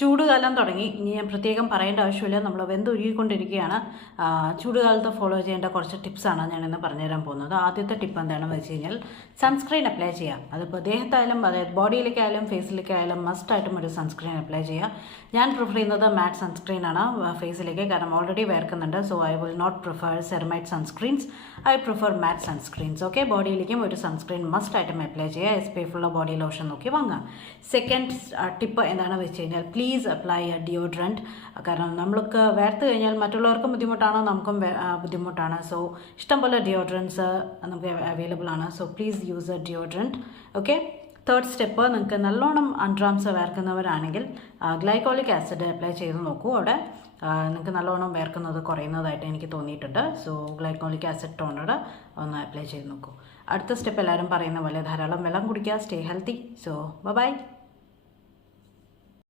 ചൂടുകാലം തുടങ്ങി. ഇനി ഞാൻ പ്രത്യേകം പറയേണ്ട ആവശ്യമില്ല, നമ്മൾ വെന്തൊരുകിക്കൊണ്ടിരിക്കുകയാണ്. ചൂടുകാലത്ത് ഫോളോ ചെയ്യേണ്ട കുറച്ച് ടിപ്സാണ് ഞാനിന്ന് പറഞ്ഞുതരാൻ പോകുന്നത്. ആദ്യത്തെ ടിപ്പ് എന്താണെന്ന് വെച്ച് കഴിഞ്ഞാൽ സൺസ്ക്രീൻ അപ്ലൈ ചെയ്യാം. അതിപ്പോൾ ദേഹത്തായാലും അതായത് ബോഡിയിലേക്കായാലും ഫേസിലേക്കായാലും മസ്റ്റായിട്ടും ഒരു സൺസ്ക്രീൻ അപ്ലൈ ചെയ്യുക. ഞാൻ പ്രിഫർ ചെയ്യുന്നത് മാറ്റ് സൺസ്ക്രീൻ ആണ് ഫേസിലേക്ക്, കാരണം ഓൾറെഡി വേർക്കുന്നുണ്ട്. So I will not prefer സെറമൈറ്റ് sunscreens, I prefer matte sunscreens. Okay, ബോഡിയിലേക്കും ഒരു സൺസ്ക്രീൻ മസ്റ്റായിട്ടും അപ്ലൈ ചെയ്യുക. SPF ഉള്ള ബോഡി ലോഷൻ നോക്കി വാങ്ങാം. സെക്കൻഡ് ടിപ്പ് എന്താണെന്ന് വെച്ച് കഴിഞ്ഞാൽ പ്ലീസ് അപ്ലൈ എ ഡിയോഡ്രൻറ്റ്. കാരണം നമ്മൾക്ക് വേർത്ത് കഴിഞ്ഞാൽ മറ്റുള്ളവർക്കും ബുദ്ധിമുട്ടാണ്, നമുക്കും ബുദ്ധിമുട്ടാണ്. സോ ഇഷ്ടംപോലെ ഡിയോഡ്രൻസ് നമുക്ക് അവൈലബിൾ ആണ്. So please use A deodorant. Okay, third step, നിങ്ങൾക്ക് നല്ലോണം അൺഡ്രാംസ് വേർക്കുന്നവരാണെങ്കിൽ ഗ്ലൈക്കോളിക് ആസിഡ് അപ്ലൈ ചെയ്ത് നോക്കൂ. അവിടെ നിങ്ങൾക്ക് നല്ലോണം വേർക്കുന്നത് കുറയുന്നതായിട്ട് എനിക്ക് തോന്നിയിട്ടുണ്ട്. സോ ഗ്ലൈക്കോളിക് ആസിഡ് ടോണർ ഒന്ന് അപ്ലൈ ചെയ്ത് നോക്കൂ. അടുത്ത സ്റ്റെപ്പ് എല്ലാവരും പറയുന്ന പോലെ ധാരാളം വെള്ളം കുടിക്കുക. Stay healthy. So by.